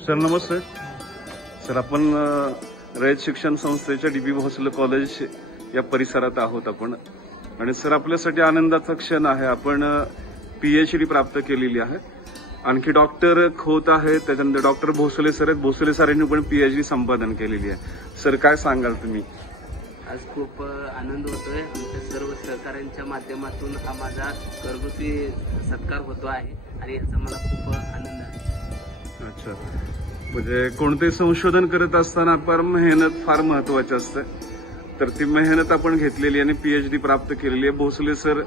Sir नमस्ते. Sir आपण रयत शिक्षण संस्थेच्या डी बी भोसले कॉलेज या परिसरात आहोत आपण. आणि सर आपल्यासाठी आनंदाचा क्षण आहे. आपण पीएच डी प्राप्त केलेली आहे. आणखी डॉक्टर खोत आहे. त्याच्यानंतर डॉक्टर भोसले सर आहेत. भोसले सरांनी पण पीएच डी संपादन केलेली आहे. सर काय सांगाल तुम्ही? आज खूप आनंद होतोय. आमच्या सर्व सहकाऱ्यांच्या माध्यमातून हा माझा घरगुती सत्कार होतो आहे. आणि याचा मला खूप आनंद अच्छा. म्हणजे कोणते संशोधन करत असताना फार मेहनत फार महत्वाची असते. तर ती मेहनत आपण घेतलेली आणि पी एच डी प्राप्त केलेली आहे. भोसले सर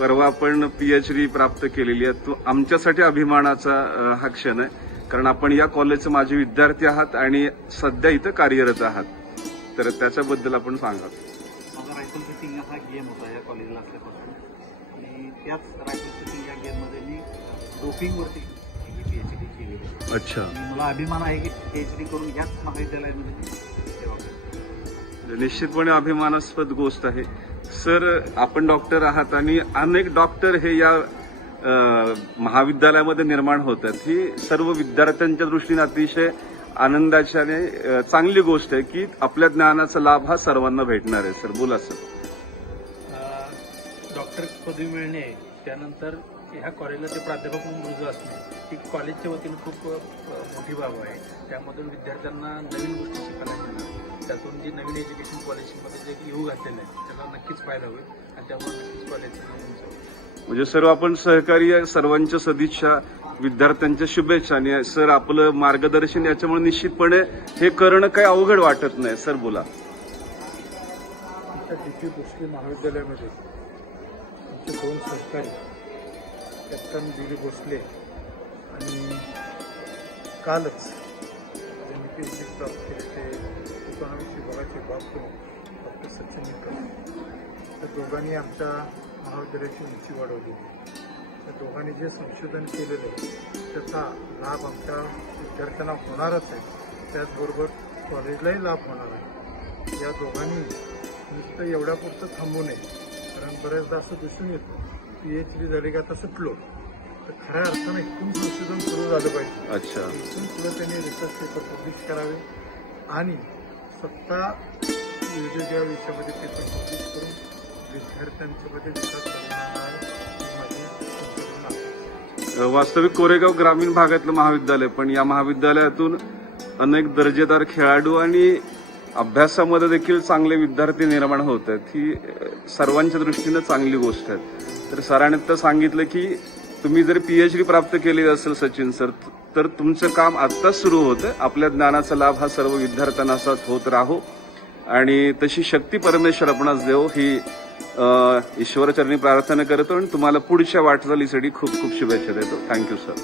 परवा आपण पी एच डी प्राप्त केलेली आहे. तो आमच्यासाठी अभिमानाचा हा क्षण आहे. कारण आपण या कॉलेजचे माझे विद्यार्थी आहात आणि सध्या इथं कार्यरत आहात. तर त्याच्याबद्दल आपण सांगा माझा रायफल हा गेम होता या कॉलेजला असल्यापासून. आणि त्याच रायफल शूटिंग या गेममध्ये मी डोपिंगवरती केली. अच्छा. मला अभिमान आहे की पी एच डी करून ह्याच महाविद्यालयामध्ये सेवा निश्चितपणे अभिमानास्पद गोष्ट आहे. सर आपण डॉक्टर आहात आणि अनेक डॉक्टर हे या महाविद्यालयामध्ये निर्माण होतात ही सर्व विद्यार्थ्यांच्या दृष्टीने अतिशय आनंदाची आणि अ, चांगली गोष्ट आहे की आपल्या ज्ञानाचा लाभ हा सर्वांना भेटणार आहे. सर बोला सर. डॉक्टर पदवी मिळणे त्यानंतर ह्या कॉलेजला ते प्राध्यापक म्हणून रुजू असणे ही कॉलेजच्या वतीने खूप मोठी बाब आहे. त्यामधून विद्यार्थ्यांना नवीन गोष्टी शिकायला मिळणार. त्यातून जी नवीन एज्युकेशन पॉलिसीमध्ये जे येऊ घातलेलं आहे त्याला नक्कीच फायदा होईल आणि त्यामुळे नक्कीच कॉलेजचं. म्हणजे सर्व आपण सहकारी आहे, सर्वांच्या सदिच्छा विद्यार्थ्यांच्या शुभेच्छा आणि सर आपलं मार्गदर्शन याच्यामुळे निश्चितपणे हे करणं काही अवघड वाटत नाही. सर बोला. आमच्या डी पी भोसले महाविद्यालयामध्ये आमचे दोन सहकारी कॅप्टन बी भोसले आणि कालच ज्यांनी पी एच डी प्राप्त केले ते इकॉनॉमिक्स विभागाचे बाबतो डॉक्टर सचिन निकम त्या दोघांनी आमच्या महाविद्यालयाची उंची वाढवली. त्या दोघांनी जे संशोधन केलेलं आहे त्याचा लाभ आमच्या विद्यार्थ्यांना होणारच आहे. त्याचबरोबर कॉलेजलाही लाभ होणार आहे. या दोघांनी नुसतं एवढ्यापुरतं थांबू नये कारण बऱ्याचदा असं दिसून येतं पी एच डी झाली का आता सुटलो. तर खऱ्या अर्थानं इथून संशोधन सुरू झालं पाहिजे. अच्छा. इथून पुढे त्यांनी रिसर्च पेपर पब्लिश करावे आणि स्वतः वेगवेगळ्या विषयामध्ये पेपर पब्लिश करून विद्यार्थ्यांच्या मध्ये विकास करणार ही माझी संकल्पना आहे. वास्तविक कोरेगाव ग्रामीण भागातलं महाविद्यालय पण या महाविद्यालयातून अनेक दर्जेदार खेळाडू आणि अभ्यासामध्ये देखील चांगले विद्यार्थी निर्माण होत आहेत. ही सर्वांच्या दृष्टीनं चांगली गोष्ट आहे. तर सरांनी तर सांगितलं की तुम्ही जर पीएच डी प्राप्त केली असेल सचिन सर तर तुमचं काम आत्ताच सुरू होतं. आपल्या ज्ञानाचा लाभ हा सर्व विद्यार्थ्यांना असाच होत राहो. आणि तशी शक्ती परमेश्वर आपणास देव ही ईश्वरचरणी प्रार्थना करतो आणि तुम्हाला पुढच्या वाटचालीसाठी खूप खूप शुभेच्छा देतो. Thank you sir